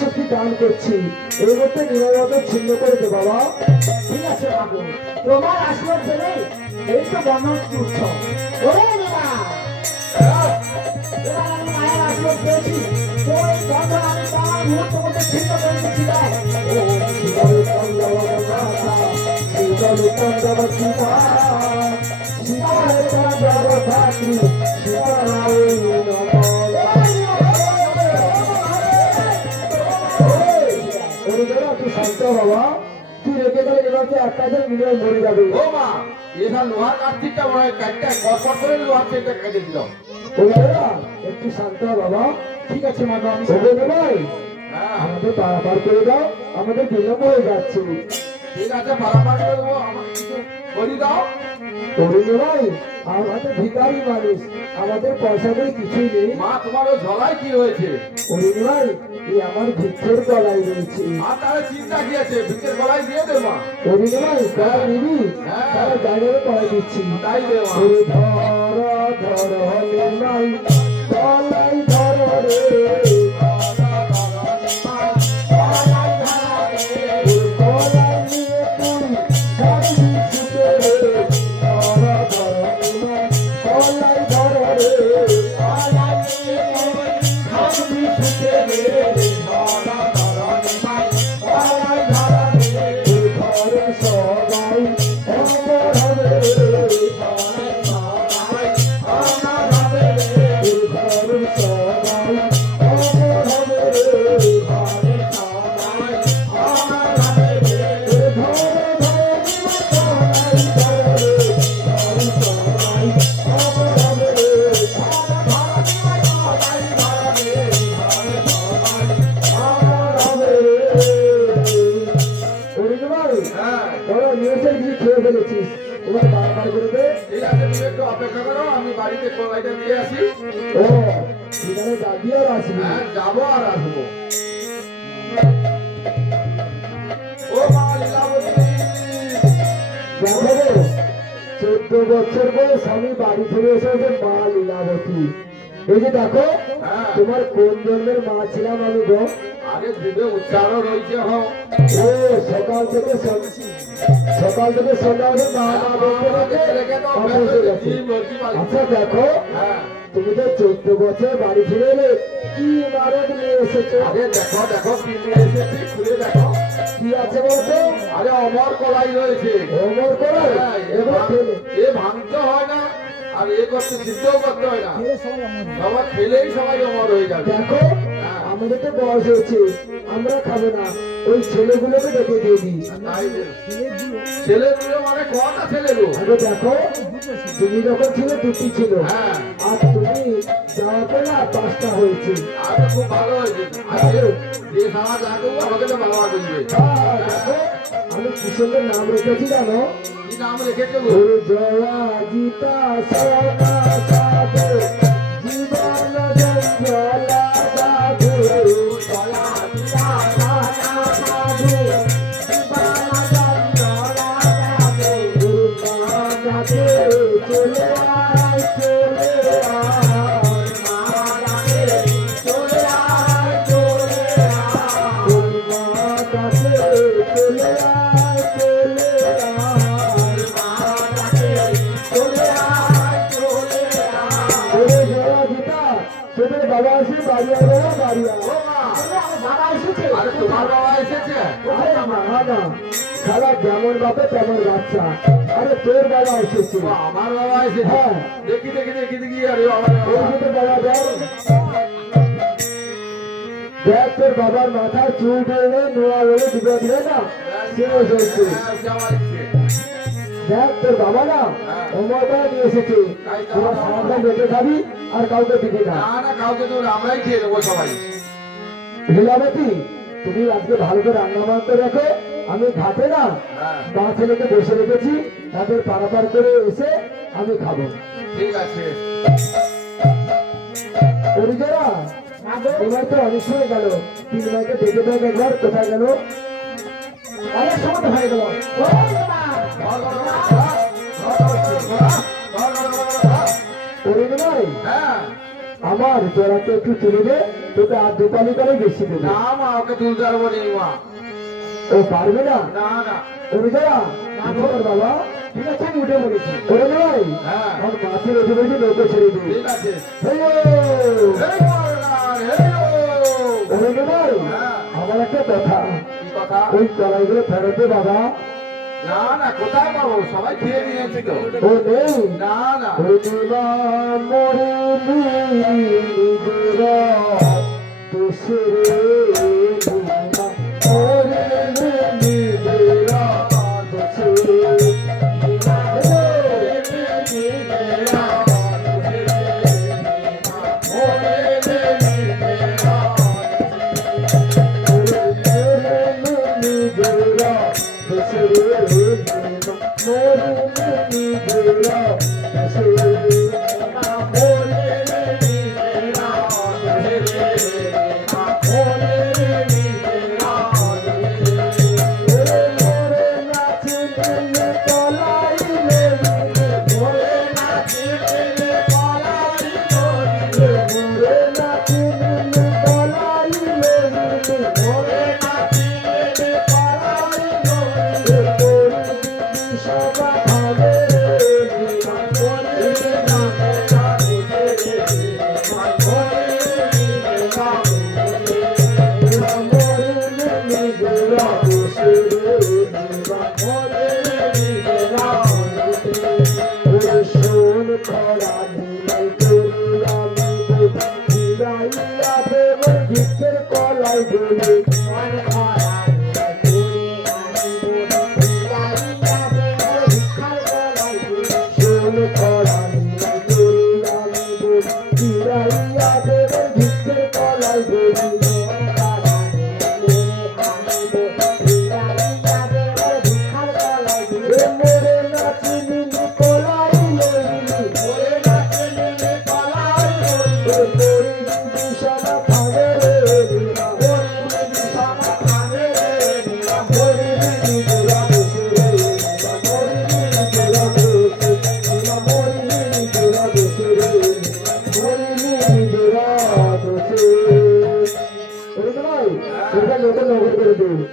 শক্তি দান করছি এর মধ্যে নিরবতা ছিন্ন করে দে বাবা। ঠিক আছে বাবু, তোমার আশীর্বাদ পেলে এই তো বনস্তি উৎসব। ওরে বাবা, এবার আমি মায়ের আশীর্বাদ পেয়েছি, তো এই বন্ধন আমি তার মুহূর্ত মধ্যে ছিন্ন করে দিচ্ছি। শান্ত বাবা, তুই রেখে গেলে এবার একটা জন মিলে মরে যাবে। ও মা, এটা লোহার কাঠটা মনে হয় কাটটা কটকট করে লোহার চেকটা কেটে দিল। ও বাবা, একটু শান্ত বাবা। ঠিক আছে মা, আমি ভাই আমাদের পারাপার করে দাও, আমাদের বিলম্ব হয়ে যাচ্ছে। ঠিক আছে, পারাপার করে দেবো, আমাকে কিছু করে দাও। ভাই আমাদের ভিখারি মানুষ, আমাদের পয়সা করে কিছুই নেই। মা, তোমার ওই ঝলায় কি হয়েছে? ভাই এই আমার ভিক্ষের গলায় রয়েছে। আর তাহলে চিন্তা কি আছে, ভিক্ষের গলায় দিয়ে দে মা। ভাই গলা নিবি, তারা জায়গায় করে দিচ্ছি। তাই দে মা। ধর নাই গলায় ধর রে, অপেক্ষা করো, আমি বাড়িতে কলাইটা দিয়ে আসি। যাবো আর আসবো। ও মা লীলাবতী, 14 বছর বয়স আমি বাড়ি ফিরে এসেছে মা লীলাবতী। এই যে দেখো তোমার কোন জন্মের মা ছিলাম আমি গো? আগে দিবে উচ্চারণ রয়েছে। সকাল থেকে সন্ধ্যা হলে মা বলতে আচ্ছা দেখো তুমি তো 14 বছর বাড়ি ফিরে এলে, কি মারদ নিয়ে এসেছো? আরে দেখো দেখো কি নিয়ে এসেছি, খুলে দেখো কি আছে বলতো? আরে অমর কলাই রয়েছে। অমর কলাই? এ ভাঙতে হয় না, আর এ করতে সিদ্ধও করতে হয় না, সবাই খেলেই সবাই অমর হয়ে যাবে। দেখো আমাদের তো বয়স হয়েছে, আমরা খাবো না, ওই ছেলেগুলোকে ডেকে দিয়ে দিই। ছেলেগুলো মানে কটা ছেলে গো? আগে দেখো তুমি যখন ছিলে 2টি ছিল, আর তুমি যাওয়ার পর না 5টা হয়েছে। আরে খুব ভালো হয়েছে। আজকে যে সারা যা করবো আমাকে তো বাবা বলবে। দেখো আমি কি সুন্দর নাম রেখেছি জানো? কি নাম রেখেছো গো? জয়া জিতা সোনা সাধু জীবন জঞ্জলা সাধু, জয়া জিতা সোনা সাধু জীবন জঞ্জলা সাধু, মা ডাকে চলে আয় চলে আয়, মা ডাকে চলে আয় চলে আয়, মা ডাকে চলে আয় চলে আয়, মা ডাকে চলে আয় চলে আয়। জয়া জিতা তোদের বাবা এসে বাড়ি আয়, বাড়ি আয়। ও মা, বাবা এসেছে। আরে তোমার বাবা এসেছে? খেলা যেমন বাপে তেমন বাচ্চা। আরে তোর বাবা এসেছে। ও, আমার বাবা এসেছে? হ্যাঁ দেখি দেখি দেখি দেখি। আরে বাবা, বাবা দেখ তোর বাবার মাথায় চুল টেনে নোয়া বলে দিবে দিবে না, সে এসেছে। দেখ তোর বাবা না অমর করে নিয়ে এসেছে। তোমার সারাটা বেঁচে খাবি আর কাউকে দিবি না। না কাউকে তো আমরাই খেয়ে নেবো সবাই। লীলাবতী তুমি আজকে ভালো করে রান্না বান্না রেখো, আমি ঘাটে না 5 ছেলেকে বসে রেখেছি, তাদের পারাপার করে এসে আমি খাবো। ঠিক আছে। পরিজরা মাগো তোমার তো অনেক সময় গেল, তিন ভাইকে ডেকে দেখ একবার, কোথায় গেল? অনেক সময় তো হয়ে গেল। ওই মা, পরিজন ভাই, হ্যাঁ, আমার তোরাকে একটু তুলে দে, তোকে আর দুপালি করে বেশি দেবে। না মা, ওকে তুলতে পারবো নি মা। ও পারবে না? না না, পরিজরা আমার বাবা, ঠিক আছে আমি উঠে পড়েছি। পরিজন ভাই, হ্যাঁ, আমার মাছের উঠে বসে নৌকো ছেড়ে দিই। ঠিক আছে। হেলো! এই মহারাজ, হেলো। পরিজন ভাই, হ্যাঁ, আমার একটা কথা, কি কথা? ওই কলাইগুলো ফেরত দে বাবা। না না, কোথায় পাবো? সবাই খেয়ে নিয়েছি তো। ও নেই? না না, পূর্ণিমা মরিলি নিজেরা দোষরে পূর্ণিমা মরিলি নিজেরা দোষরে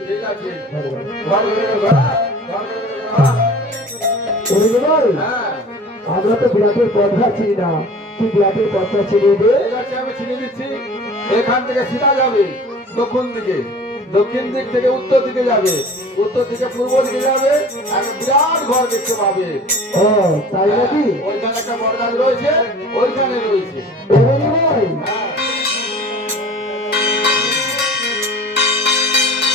ঠিক আছে। ঘর ঘরে ঘোরা, ঘর ঘরে ঘোরা। হ্যাঁ, আমরা তো বিরাটের পথটা চিনি না, তুই বিরাটের পথটা চিনিয়ে দে। ঠিক আছে, আমি চিনে দিচ্ছি। এখান থেকে সিধা যাবে দক্ষিণ দিকে, দক্ষিণ দিক থেকে উত্তর দিকে যাবে, উত্তর দিকে পূর্ব দিকে যাবে, আর বিরাট ঘর দেখতে পাবে। ও তাই নাকি? ওইখানে একটা বরগাছ রয়েছে, ওইখানে রয়েছে। এমনি ভাই, হ্যাঁ,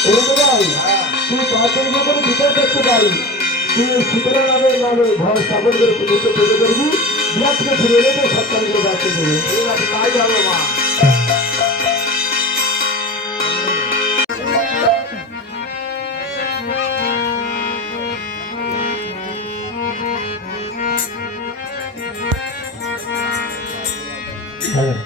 এমনি ভাই, হ্যাঁ, তুই 5 দিনের করে বিচার করতে পারি, তুই শীতলা নামে ঘর স্থাপন করে পুজো পুজো করবি, বিরাটকে ফিরে এলে তো সপ্তাহে বাড়তে দেবে। ঠিক আছে, তাই হবে মা। হ্যাঁ।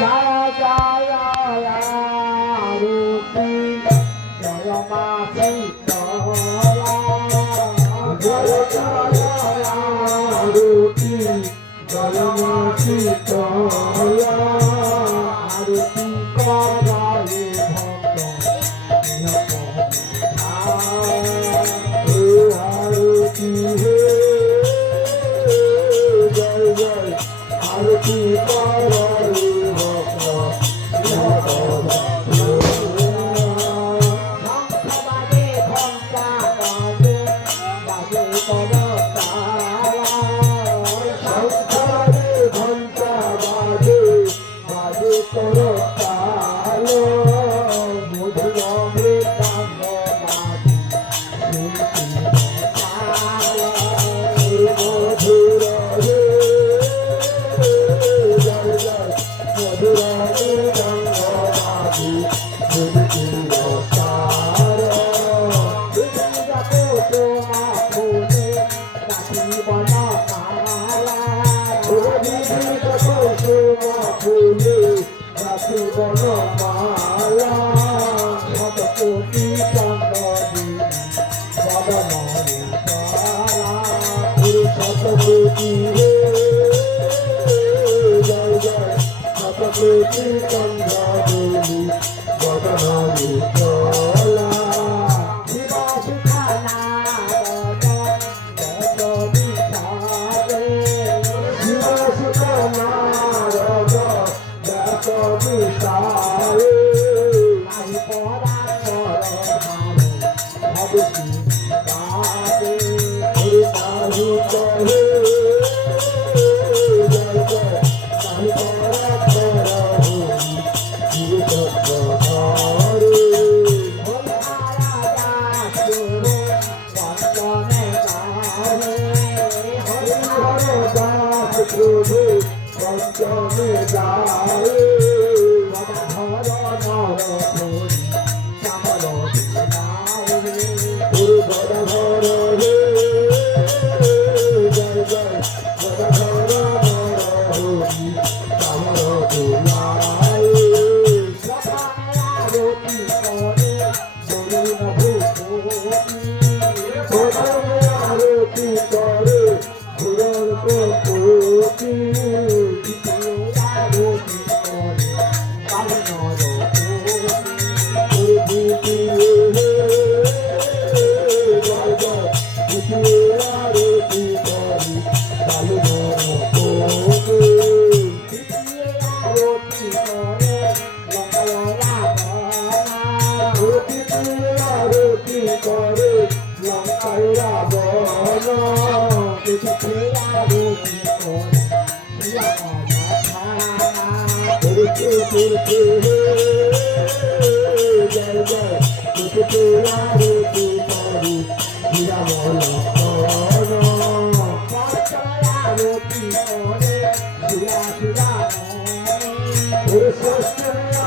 জয় জয় আরতি জয় মা শীতলা জয় জয় আরতি জয় মা শীতলা, আরতি করালে হে আরতি হে, জয় জয় আরতি পারে ভক্ত। বাজে ঘন্টা বাজে বাজে শঙ্খরে ঘণ্টা বাজে বাজে করো তাল, মধুর মৃতাঙ্গ বাজে মধুর হে, বনমালা শত কোটি চন্দনী বদনারি তারা শত কোটি হে জয় জয় শত কোটি চন্দ্রী বদনারি চলা শিবা শিখানা শিবা শিখানা পঞ্চমে যায়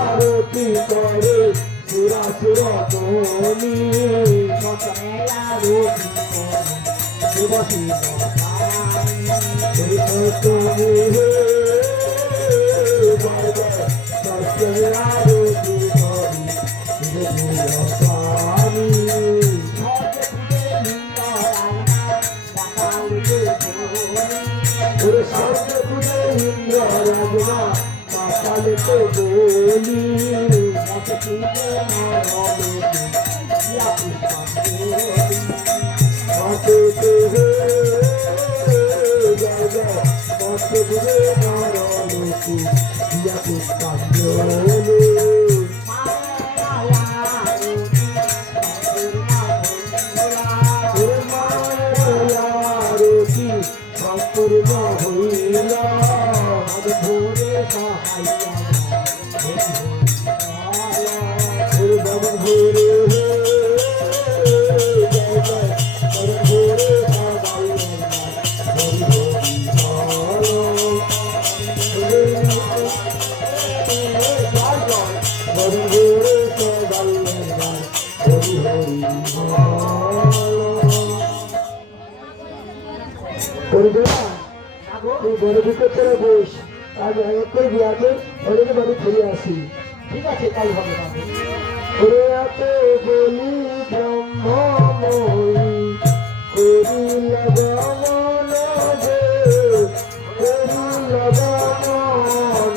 আরতি করে সুরা সুরা তোনি আরতি করে শিব শিব তুমি হে জয় জয় সত্যে আরতি করি তো বলি সম্পূর্ণ হইলা ভোরে সহায় বড় ভিতরে বস আজ একটু বিয়াতে ওদের বাড়ি ফিরে আসি। ঠিক আছে, তাই হবে বাবু। ওরে এত বলি ব্রহ্মময়ী করিল গমন গে করিল গমন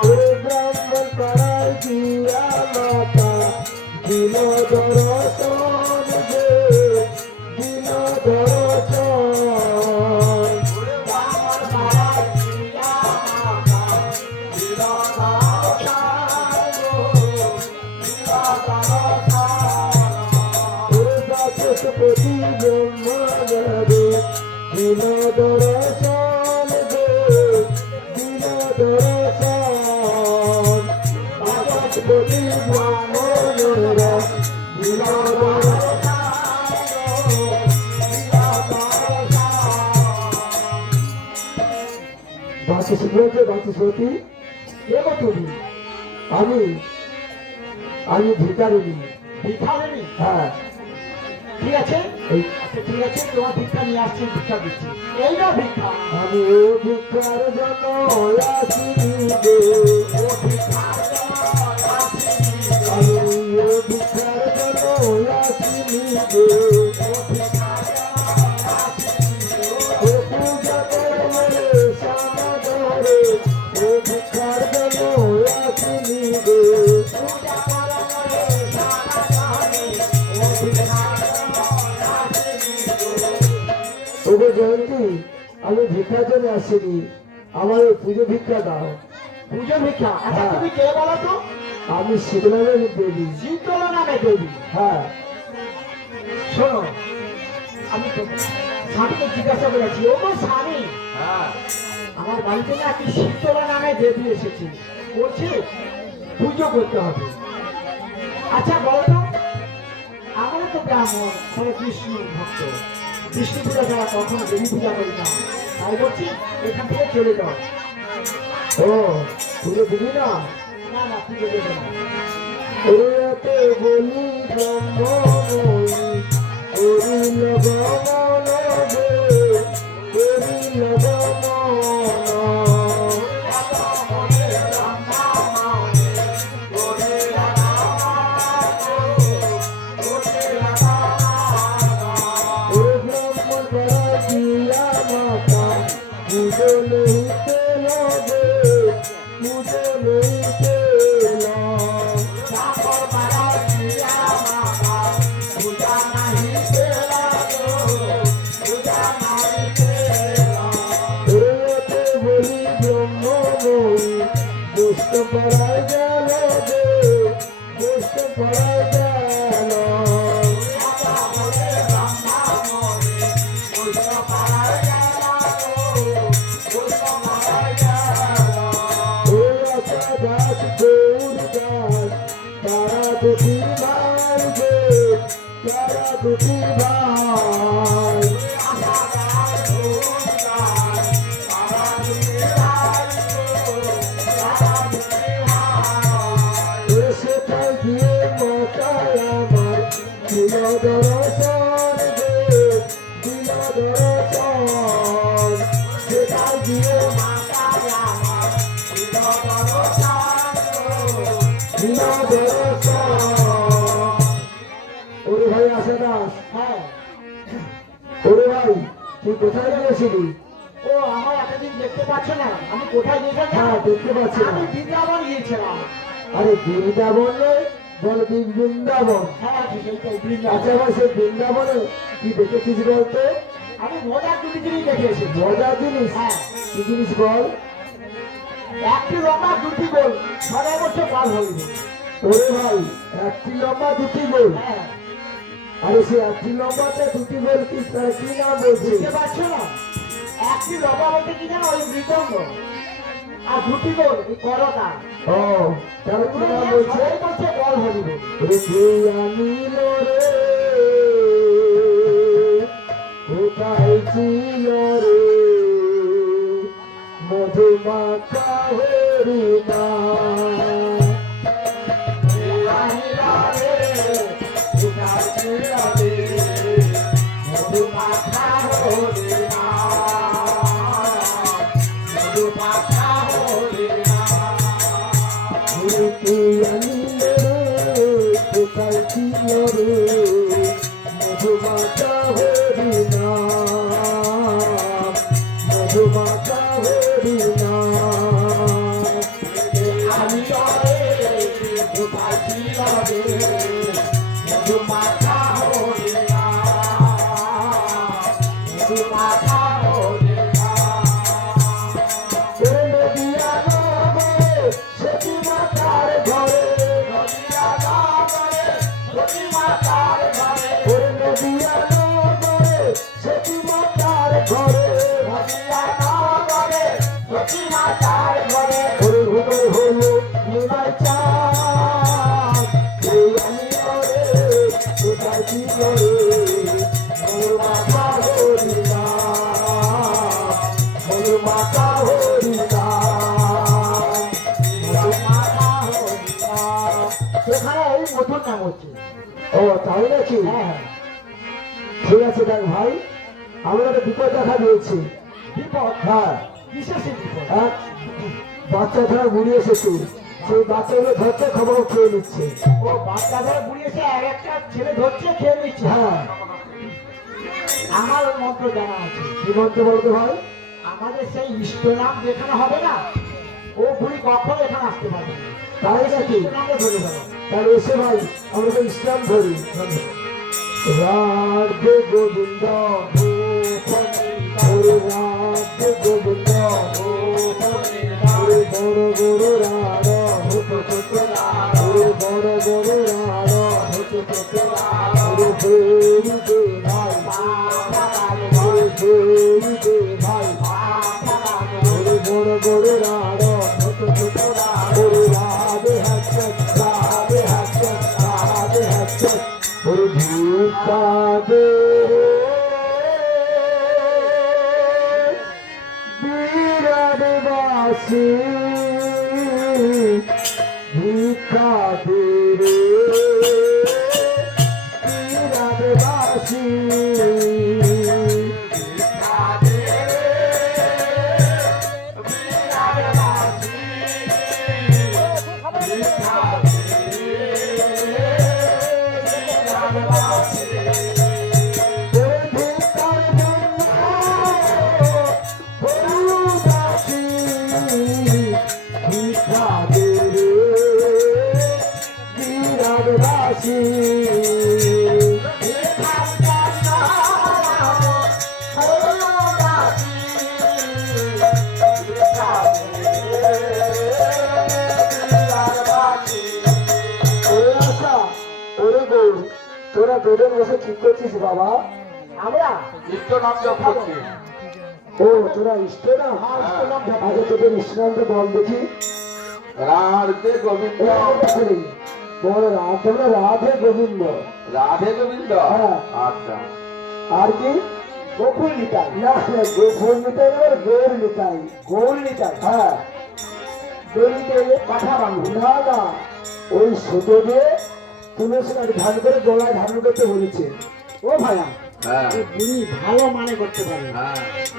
ওরে ব্রাহ্মণ পাড়ায় দিয়া মাতা দিল দর্শন গে দিল দর্শন ওরে বাচস্পতি ব্রহ্মদেবে দিল দর্শন গে দিল দর্শন বাচস্পতি ব্রহ্মদেবে দিল বাচস্পতি কে গো তুমি? আমি ভিকারিনী ভিক্ষা নেবি? হ্যাঁ ঠিক আছে, এই আচ্ছা ঠিক আছে, তোমার ভিক্ষা নিয়ে আসছি, ভিক্ষা দিচ্ছি। এই না ভিক্ষা। আমি ও ভিক্ষার জন্য আসিনি গো, ও ভিক্ষার জন্য আসিনি গো। আমি ও ভিক্ষার জন্য আসিনি গো, ও ভিক্ষার জন্য আসিনি গো। ও পূজা করে সমাদরে, ও ভিক্ষার জন্য আসিনি গো। পূজা করা করে সারা জানে, ও ভিক্ষার জন্য আসিনি গো। ওগো জয়ন্তী, আমি ভিক্ষার জন্য আসিনি, আমার ওই পুজো ভিক্ষা দাও। পুজো ভিক্ষা? আচ্ছা হ্যাঁ। তুমি কে বলো তো? আমি শীতলালের দেবী। শীতলা নামে দেবী? হ্যাঁ শোনো, আমি তো স্বামীকে জিজ্ঞাসা করেছি, ও গো স্বামী, হ্যাঁ আমার বাড়িতে না কি শীতলা নামে দেবী এসেছে, বলছে পুজো করতে হবে। আচ্ছা বলো তো, আমরা তো ব্রাহ্মণ, মানে বিষ্ণু ভক্ত, বিষ্ণু পূজা ছাড়া কখনো দেবী পূজা করি না, তাই বলছি এখান থেকে চলে যাও। ও পুজো দিবি না? না না, পুজো দেবে না। ওরাতে বলি ব্রহ্মময়ী, করিল গমন গে, করিল গমন। ও ব্রহ্ম করা দিয়া মাতা, পুজো লইতে লগে, পুজো লইতে লগ। ওরাতে বলি ব্রহ্মময়ী, দুষ্ট করায় গেল গে, দুষ্ট করায় গেল। ও আশা গাছ গৌর গাছ, তারা দুটি ভাই গে, তারা দুটি ভাই। সেটাই গিয়ে মাতায় আমার দিল দর্শন গে, দিল দর্শন। সেটাই গিয়ে দিল দর্শন। ওরে ভাই আসে না? হ্যাঁ। ওরে ভাই, তুই কোথায় গিয়েছিলি? ও আমার এতদিন দেখতে পাচ্ছ না, আমি কোথায় গিয়েছিলাম হ্যাঁ জানো? দেখতে পাচ্ছি না। আমি বৃন্দাবন গিয়েছিলাম। আরে বৃন্দাবন নয়, বল বৃন্দাবন। হ্যাঁ সেইটাই আচ্ছা বৃন্দাবন। ভাই, সেই বৃন্দাবনে কি দেখেছিস বলতো? আমি মজার দুটি জিনিস দেখে এসেছি। মজার জিনিস? হ্যাঁ, কি জিনিস বল? একটি লম্বা দুটি গোল, 6 বছর পার হইবে। ওরে ভাই, একটি লম্বা দুটি গোল। হ্যাঁ, আরে সে একটি লম্বাতে দুটি গোল কি, তার কি নাম বলছে? বুঝতে পারছো না? একটি লম্বা বলতে কি জানো, ওই মৃদঙ্গ, আর দুটি গোল এই করতা। ও, তার কি নাম বলছে? সবাই বলছে বল হরিব। রে কে আনিল রে, কোথায় ছিল রে, মধুমাখা হরিণা। রে কে আনিল রে, কোথায় ছিল রে, মধুমাখা হরিণা, মধুমাখা হরিণা। ওরে নদিয়া নগরে, সতী মাতার ঘরে, নদিয়া নগরে, সতী মাতার সেখানে এই মধুর নাম হচ্ছে। ও তাই নাকি? হ্যাঁ ঠিক আছে দেখ ভাই, আমরা একটা বিপদ দেখা দিয়েছি। বিপদ? হ্যাঁ, কিসের সেই বিপদ? এক বাচ্চা ধরা বুড়ি এসেছে, সেই বাচ্চাগুলো ধরছে, খবর খেয়ে নিচ্ছে। ও বাচ্চা ধরে বুড়িয়েছে, আর একটা ছেলে ধরছে খেয়ে নিচ্ছে। হ্যাঁ, আমার ওই মন্ত্র জানা আছে। কি মন্ত্র বলতে ভাই? আমাদের সেই ইষ্ট নাম যেখানে হবে না, ও বুড়ি কখনো এখানে আসতে পারবে না। তাই নাকি? ইষ্ট নামে ধরে দেবো। তাহলে এসে ভাই আমরা তো ইসলাম ধরি। রাধে গোবিন্দ হরে রাধে গোবিন্দ হরে বড় বড় রাধ হতো ছোট হরে বড় বড় রাধ হতো ছোট হরে দেবী দে ভাই হরে দেবী দে ভাই হরে বড় বড় রাধ হতো ছোট হরে রাধে হাসত রাধে হাসত রাধে হাসত হরে ভিক্ষা দে বিরাটবাসী ভিক্ষা দে রে বিরাটবাসী ভিক্ষা দে বিরাটবাসী ভিক্ষা তোরা দুজন বসে ঠিক করছিস বাবা? আমরা ইষ্ট নাম জপ করছি। ও তোরা ইষ্ট না? আগে তোদের ইসলামটা বল দেখি। রাধে গোবিন্দ বড় রাধ, তোমরা রাধে গোবিন্দ। রাধে গোবিন্দ, হ্যাঁ। আচ্ছা। আর কি? গোকুল নিতাই। না, গোকুল নিতাই না, গৌর নিতাই। গৌর নিতাই। হ্যাঁ, দড়িতে কাঠা বাঁধো। না না, ওই সুতো দিয়ে তুমি সেটা ধান করে গলায় ধারণ করতে বলেছে। ও ভাইয়া, হ্যাঁ এই বুড়ি ভালো মানে করতে পারে। হ্যাঁ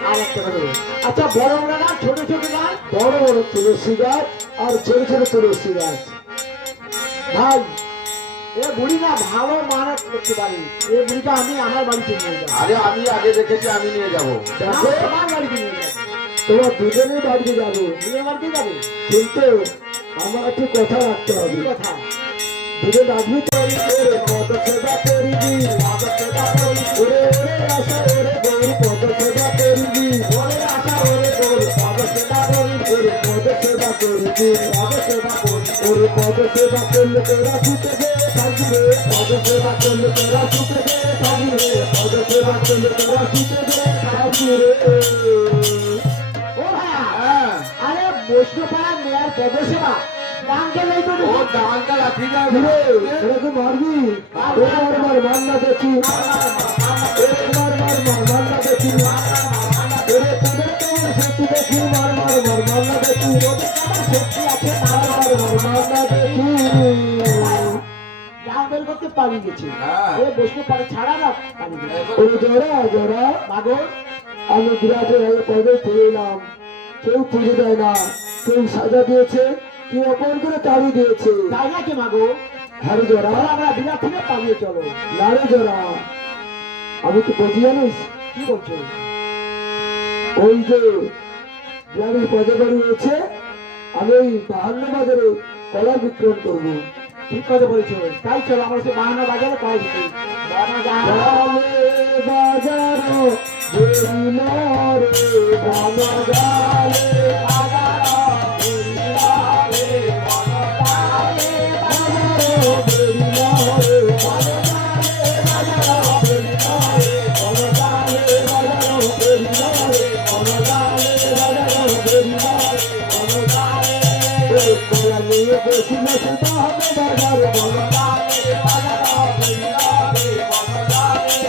আর একটা কথা বলি, আচ্ছা বড় বড় না ছোট ছোট না? বড় বড় তুলসী গাছ আর ছোট ছোট তুলসী গাছ। ভাই এ বুড়ি না ভালো মানে করতে পারে। এই বুড়িটা আমি আমার বাড়িতে নিয়ে যাবো। আরে আমি আগে দেখেছি, আমি নিয়ে যাবো। না, দেখো, আমার বাড়িতে নিয়ে যাবো। তোমার দুজনেই বাড়িতে যাবো, নিজের বাড়িতে যাবে? কিন্তু আমার একটু কথা রাখতে কি হবে। কথা? দুজন রাখবি তো, ওরে কত সেবা করবি, কত সেবা করি, ওরে ওরে আশা ওরে গৌর কত সেবা করবি, ওরে আশা ওরে গৌর কত সেবা করি, ওরে কত সেবা করবি, কত সেবা করি, ওরে কত সেবা করলে তোরা ছুটে গে থাকবে, কত সেবা করলে তোরা ছুটে গে থাকবে, কত সেবা করলে তোরা ছুটে গে থাকবে। ও ভাইয়া, হ্যাঁ, আরে বৈষ্ণপাড়া মেয়ার পদ সেবা গানকে নেই তো ও ডালটা লাঠি না কিরে, এরকম মারবি? মার মার মার না দেখি, মার মার মার মার না দেখি, ওরে তোদের কেমন শক্তি দেখি, মার মার মার মার না দেখি, ওদের কেমন শক্তি আছে, মার মার মার মার না দেখি। গান বের করতে পারি গেছি। হ্যাঁ। এ বৈষ্ণপাড়া ছাড়া না পারি গেছি। ওরে জোরা জোরা, মাগো, আমি বিরাটের হয়ে পদে ফিরে এলাম। কেউ পুজো দেয় না, কেউ সাজা দিয়েছে, কেউ অপর করে তাড়ি দিয়েছে। তাই নাকি মাগো? হ্যাঁ জোরা, তাহলে আমরা বিরাট থেকে পালিয়ে চলো। নারে জোরা, আমি তো বুঝি জানিস, কি বলছো? ওই যে গ্রামের পদে বাড়ি রয়েছে, আমি ওই 52 বাজারে কলা বিক্রয় করবো। ঠিক কথা বলেছো। তাই চলো আমরা সে বাহানা বাজারে পাই দিচ্ছি। গালে বাজারো বেরিল রে বনগালে, বাজারো বেরিল রে বনগালে, বাজারো বেরিল রে বনগালে, বাজারো বেরিল রে বনগালে, বাজারো বেরিল রে বনগালে। কলা নিয়ে বসিল সে বাহানে বাজার বনগালে, বাজারো বেরিল রে বনগালে।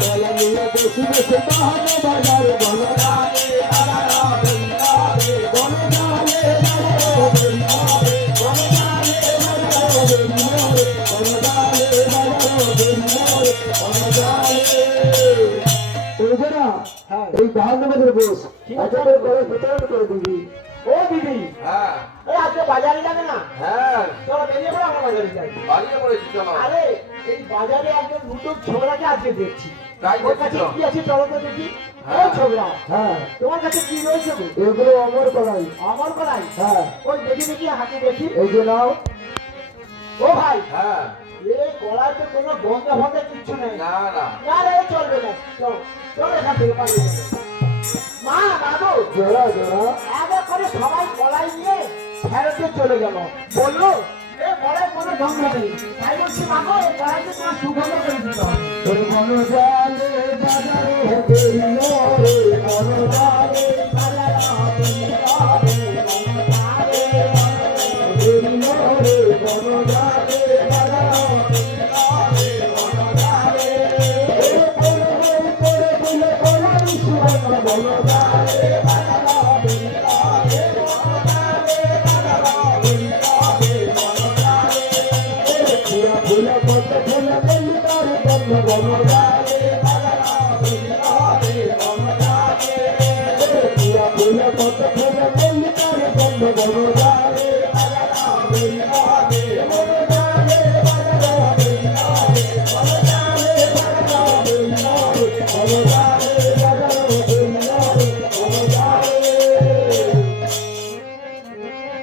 কলা নিয়ে বসিল সে বাহানে বাজার বনগালে, বাজারো বেরিল রে বনগালে, বাজারো বেরিল রে বনগালে, বাজারো হ্যাঁ। এই 52 নম্বরের বস ঠিক আছে। আজকে করে বিতরণ করে দিবি। ও দিদি, হ্যাঁ এই আজকে বাজারে যাবে না? হ্যাঁ চলো বেরিয়ে পড়ো, আমরা বাজারে যাই। বাড়িয়ে পড়েছি চলো। আরে এই বাজারে একজন নতুন ছোকরাকে আজকে দেখছি। তাই ওর কাছে দেখছো? কি আছে চলো তো দেখি। হ্যাঁ। ও ছোকরা, হ্যাঁ, তোমার কাছে কি রয়েছে গো? এগুলো অমর কলাই। আমার গলায়? হ্যাঁ, ওই দেখি দেখি, হাতে দেখি। এই যে নাও। ও ভাই, হ্যাঁ এই গলায় তো কোনো গন্ধ ফন্ধ কিচ্ছু নেই। না না না রে, চলবে না। চলো চলো এখান থেকে পালিয়ে যাবো। মা বাবু, জোড়া জোড়া। একবার করে সবাই গলায় নিয়ে ফেরতে চলে গেল। বললো এ গলায় কোনো গন্ধ নেই। তাই বলছি মাগো, এই গলায় তোমার সুগন্ধ করে দিতে হবে। তোর মনোজালে বাজারে বেরিল রে, মনোজালে বাজারে বেরিল রে, মনোজালে বাজারে করে দিলে কলাই সুবর্ণ, মনোজালে বাজারে ফুল কত ফুল দিল তার বন্ধ, মনোজালে ফুল কত ফুল দিল তার বন্ধ, মনোজালে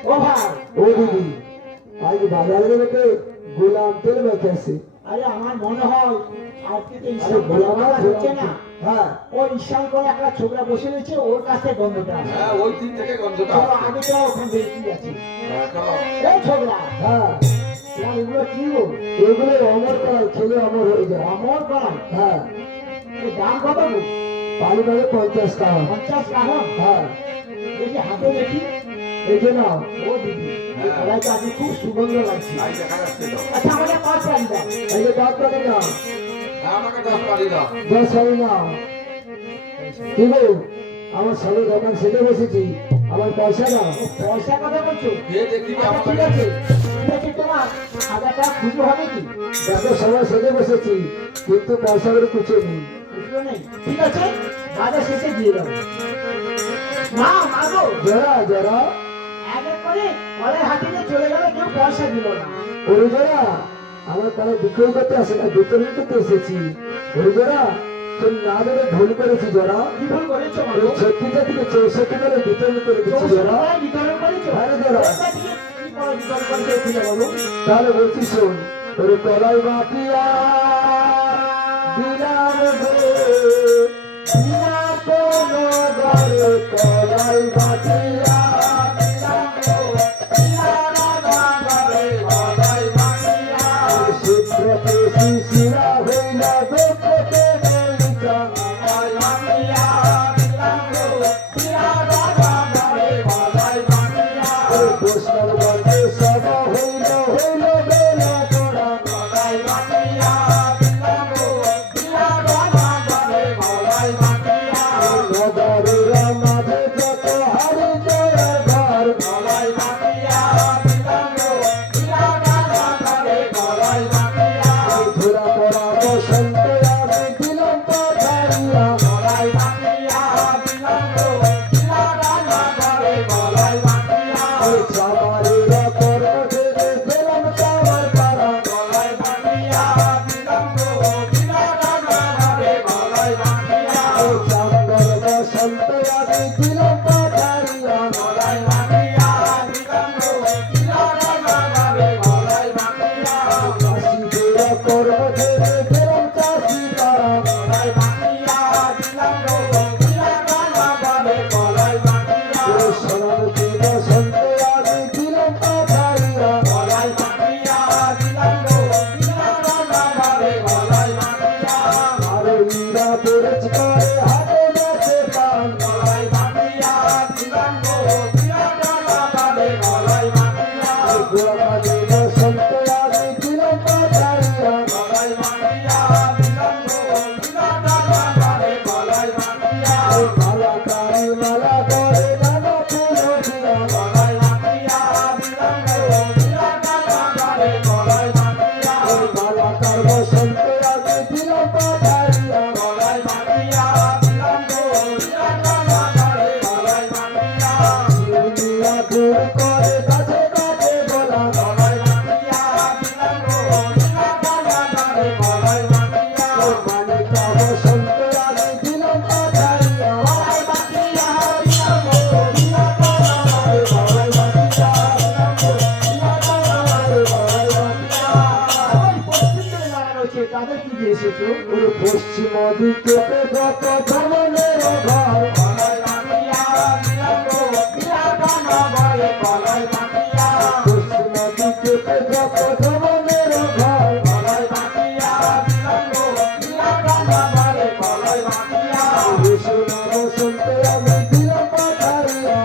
ও ভাই, ও দিদি, আজ বাজারে লোকে গোলাম তেল মেখেছে। আরে আমার মনে হয় আজকে তো আরে ঈশান গোলাম করা হচ্ছে না। হ্যাঁ, ওই ঈশান করে একটা ছোকরা বসে রয়েছে, ওর কাছে গন্ধটা আসে। হ্যাঁ ওই দিন থেকে গন্ধটা চলো আসছে। আগে চলো, ওখান থেকে কি আছে। হ্যাঁ, চলো। এই ছোকরা, হ্যাঁ, তোমার এগুলো কি গো? এগুলো অমর কলাই, খেলে অমর হয়ে যায়। আমার গলায়? হ্যাঁ, এই দাম কত গো? পানি পাবে 50 টাকা। 50 টাকা? হ্যাঁ, দেখি হাতে দেখি। এই যে নাও। ও দিদি, এই গলাটা আজকে খুব সুগন্ধ লাগছে। তাই দেখা যাচ্ছে তো। আচ্ছা আমাকে 5 টাকা দাও। এই যে 10 টাকা নাও, হ্যাঁ, আমাকে 10 পারি দাও। 10 টাকা নাও। কি গো, আমার সবে দোকান সেজে বসেছি, আমার পয়সা নাও। পয়সা কথা বলছো? খেয়ে দেখি আচ্ছা আমার ঠিক আছে, দেখি তোমার 1000 টাকা খুচরো হবে কি? দেখো সবাই সেজে বসেছি, কিন্তু পয়সা করে কুচে নেই। খুচরো নেই? ঠিক আছে, বাজার শেষে দিয়ে দাও। মা মাগো, জোড়া জোড়া। এক এক করে ঘরের হাতে নিয়ে চলে গেল, কেউ পয়সা দিল না। ওরে জোড়া, আমার তারা বিক্রয় করতে আসে না, বিতরণ করতে এসেছি। ওরে জোড়া, তোর না ধরে ভুল করেছি জোড়া। কি ভুল করেছো ওই মাগো? 36 থেকে 64 করে বিতরণ করে দিচ্ছি 64 জোড়া। টাকায় বিতরণ করেছো? হ্যাঁ রে জোড়া। কোথা থেকে কি করে বিতরণ করেছো খুলে বলো। তাহলে বলছি শোন, ওরে কলাই বাপিয়া দিলাম গো, বিনা কোনো ঘরে কলাই বাপিয়া দিলাম গো, বিনা কোনো ঘরে কলাই বাপিয়া। সূত্রতে শিশিরা হইল গোপতে বলিতা, কলাই বাপিয়া দিলাম গো, বিনা কোনো ঘরে কলাই বাপিয়া। বৈষ্ণব গন্ধে সব হইল হইল বেলা তোরা, কলাই বাপিয়া দিলাম গো, বিনা কোনো ঘরে কলাই বাপিয়া। নগরের মাঝে যত হারি তাদের কি দিয়ে এসেছো? ওরে পশ্চিম দিকে যত ধরনের ঘর পশ্চিম দিকে যত ধরনের ঘর সোনার শুনতে আমি দিলাম পাঠাইয়া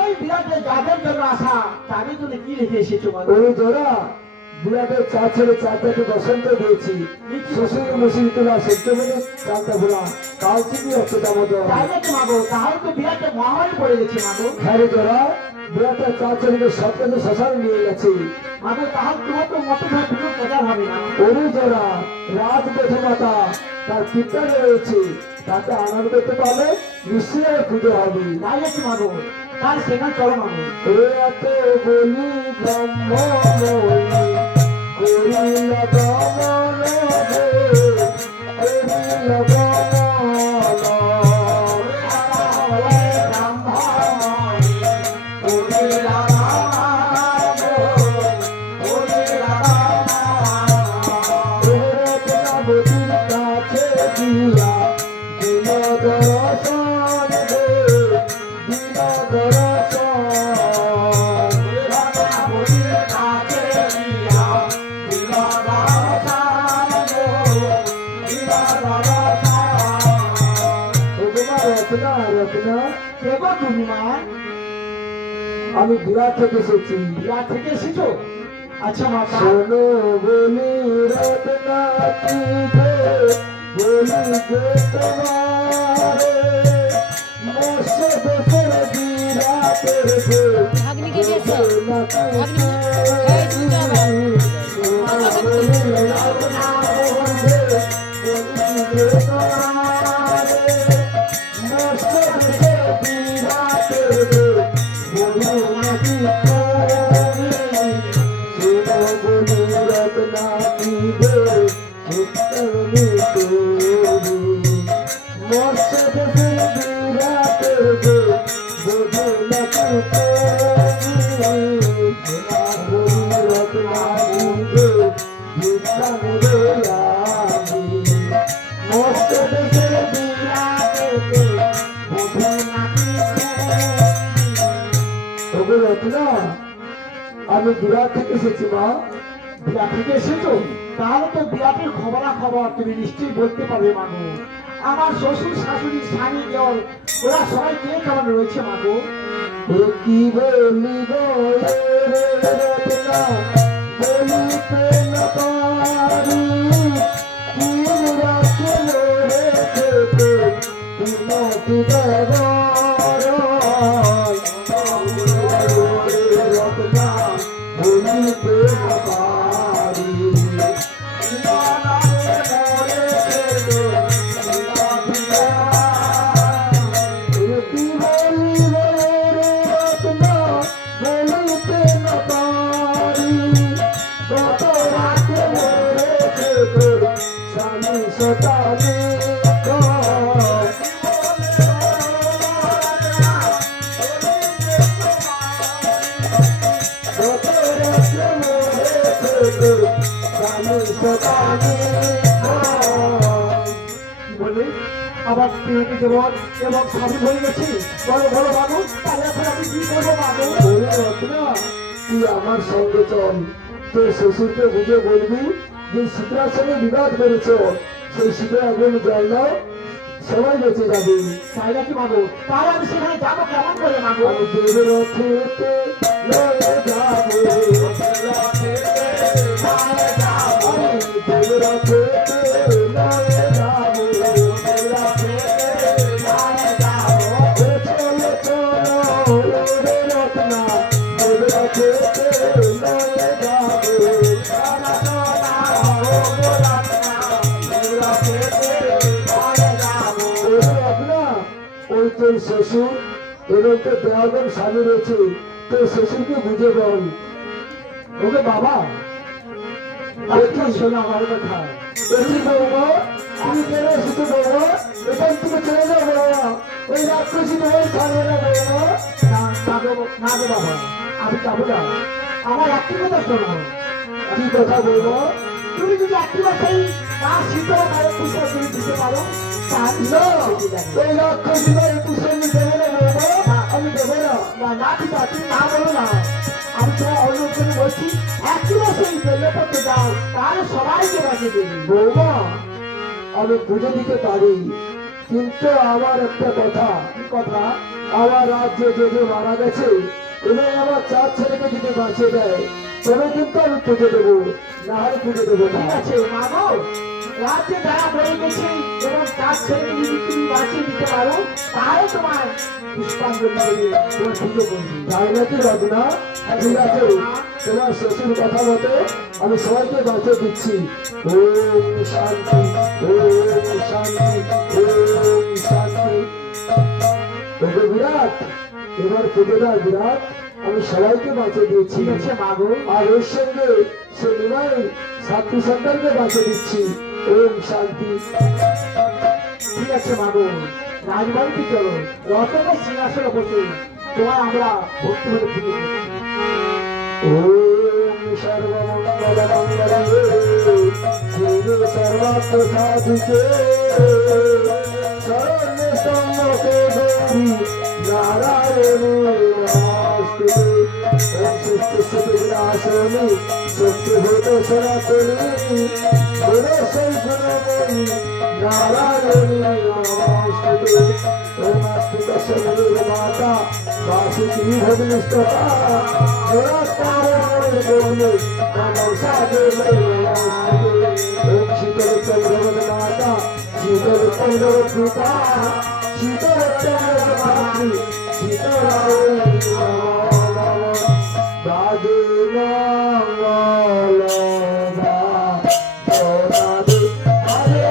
এই বিরাটে যাদের জন্য আসা তাদের জন্য কি রেখে এসেছো মাগো? ওই জোড়া বিরাটের চা ছেড়ে চারটাকে বসন্ত দিয়েছি শ্বশুর মুসির তোলা সত্য বলে চালটা ভোলা কাল চিনি হচ্ছে তার মতো তাই নাকি মাগো? তাহলে তো বিরাটে মহামারী পড়ে গেছে মাগো। হ্যাঁ রে জোড়া বিরাটের চা ছেড়ে সত্যকে শ্মশানে নিয়ে গেছে মাগো তাহলে তোমার তো মতো ধরে পুজো প্রচার হবে না। ওরে জোড়া রাজ বেঠমাতা তার পিতা রয়েছে তাকে আনন্দ করতে পারলে নিশ্চয়ই পুজো হবে তাই নাকি মাগো? তার সেখানে চলো মাগো। ওরে এত বলি ব্রহ্ম করিল গমন করিল গমন কেগো তুমি মা? আমি বিরাট থেকে এসেছি বিরাট থেকে এসেছো? আচ্ছা মা শোনো বলি রত্না কি রে বলি যে তোমারে মোশে বছর বিরাটের গো ভাগ্নিকে দিয়েছো? ভাগ্নি এই দুটো আবার। বলি রত্না বলে বলি যে তোমারে মোশে বছর বিরাটের গো বলি নাকি আমি বিরাট থেকে এসেছি মা বিরাট থেকে এসেছো? তাহলে তো বিরাটের খবর তুমি নিশ্চয়ই বলতে পারবে মাগো। আমার শ্বশুর শাশুড়ি স্বামী দেওয়ার ওরা সবাই কে কেমন রয়েছে মাগো? কি বলিব রত্না বলিতে না পারি কি রাখল রেখেতে তোমাকে দেবর রত্না বলিতে না পারি কি বলিব রত্না বলিতে না পারি কত রাখল রেখেতে স্বামী সতালে বলে আবার পেটে যেমন এবং স্বামী হয়ে গেছি বড় বড় মাগো। তাহলে এখন আমি কি করবো মাগো? তুই আমার সঙ্গে চল তোর শ্বশুরকে বুঝে বলবি যে শীতলার সঙ্গে বিবাদ করেছ সেই শীতলা একজন জল দাও সবাই বেঁচে যাবে তাই নাকি মাগো? তাহলে আমি সেখানে যাবো কেমন করে মাগো? আমি দেব রথেতে লয়ে যাবো আমি দেব রথেতে লয়ে যাবো চলো চলো রে রত্না দেব রথেতে লয়ে যাবো ওই তোর শ্বশুর এবং তোর দেওয়ার স্বামী রয়েছে তোর শ্বশুরকে বুঝে বল ওকে বাবা আজকে শোনো আমার কথা। বলছি বৌমা তুমি কেন এসেছো বৌমা এখান থেকে চলে যাও বৌমা ওই রাক্ষসী তোমার ছাড়বে না বৌমা। না গো বাবা, আমি যাবো না। আমার একটি কথা শোনো, কি কথা বৌমা? তুমি যদি একটি কথাই তার শীতল কালে পুষ্প তুমি দিতে পারো, তাহলে না, ওই রাক্ষসী তোমার পুষে নিতে হবে না বৌমা, আমি দেবো না। না ঠিক আছে, তুমি না বলো না। আমি তোমার অনুরোধ করে বলছি, একটি বছর পেলে করতে যাও, তাহলে সবাইকে বাঁচিয়ে দেবে। বৌমা, আমি পুজো দিতে পারি, কিন্তু আমার একটা কথা। কি কথা? আমার রাজ্যে যে যে মারা গেছে এবং আমার 4 ছেলেকে যদি বাঁচিয়ে দেয় তবে কিন্তু আমি পুজো দেবো, না হলে পুজো দেবো না। ঠিক আছে মা গো, রাজ্যে যারা মরে গেছে এবং তার ছেলেকে যদি তুমি বাঁচিয়ে দিতে পারো, তাহলে তোমার পুষ্পাঞ্জলি দেবে, তোমার পুজো করবে। তাই নাকি রত্না? ঠিক আছে, তোমার শ্বশুর কথা মতো আমি সবাইকে বাঁচিয়ে দিচ্ছি। ওম শান্তি, ওম শান্তি, ওম শান্তি। তবে বিরাট, এবার পুজো দেয় বিরাট, আমি সবাইকে বাঁচিয়ে দিয়েছি। ঠিক আছে মা গো, আর এর সঙ্গে সে নিমাই 7 সন্তানকে বাঁচিয়ে দিচ্ছি। ওম শান্তি। ঠিক আছে মা গো, রাজবাড়িতে চলো, রতনের সিংহাসনে বসে তোমার আমরা ভক্তি হতে পুজো করছি। ওম সর্বমঙ্গল মঙ্গলে শিবে সর্বার্থ সাধিকে শরণ্যে ত্র্যম্বকে গৌরী নারায়ণী নমস্তুতে। ওম সৃষ্টিস্থিতি বিনাশিনী সত্যভূত সনাতনী গুণশৈ গুণময়ী নারায়ণী নমস্তুতে। ওম আস্তিকস্য মাতা বাসুকি ভগ্নিস্ততা মাতা শীতল চন্দ্র কৃপা শীতল চন্দ্র মাতৃ শীতল রাধে মঙ্গল রাধে হরে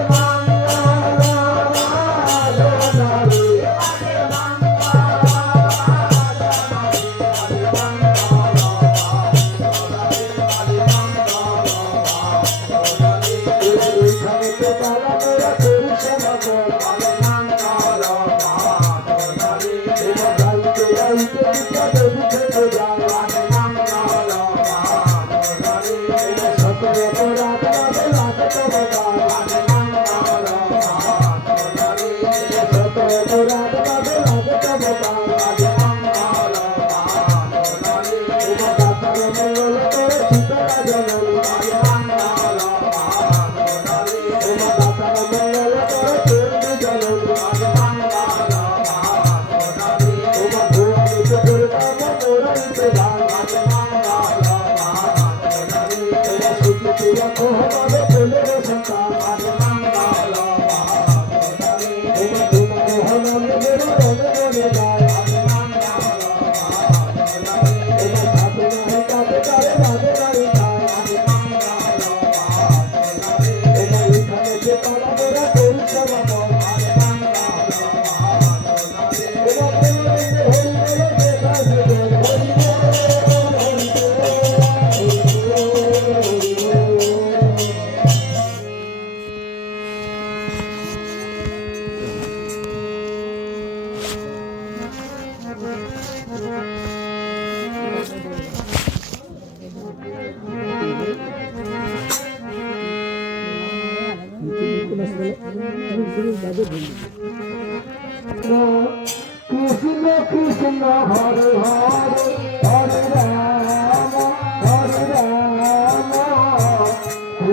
কৃষ্ণ কৃষ্ণ হরে হরে হরে রাম রাম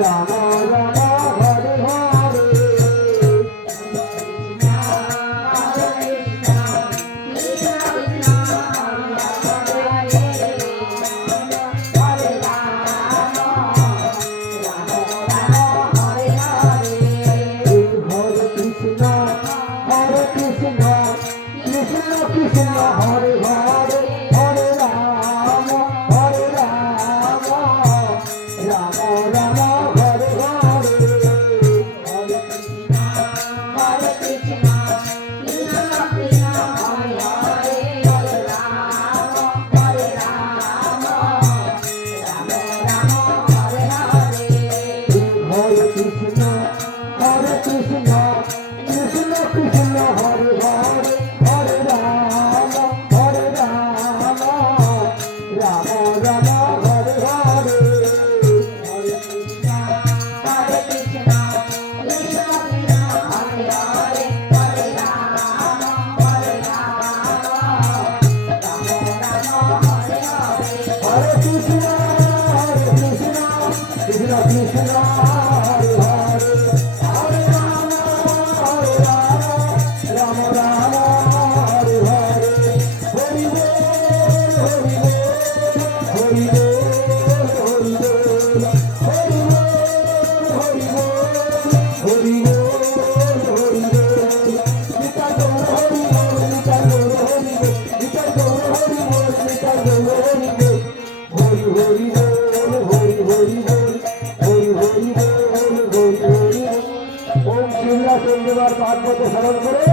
রাম হরে হরে হরে কৃষ্ণ কৃষ্ণ কৃষ্ণ হরে হরে হরে ধারণ করে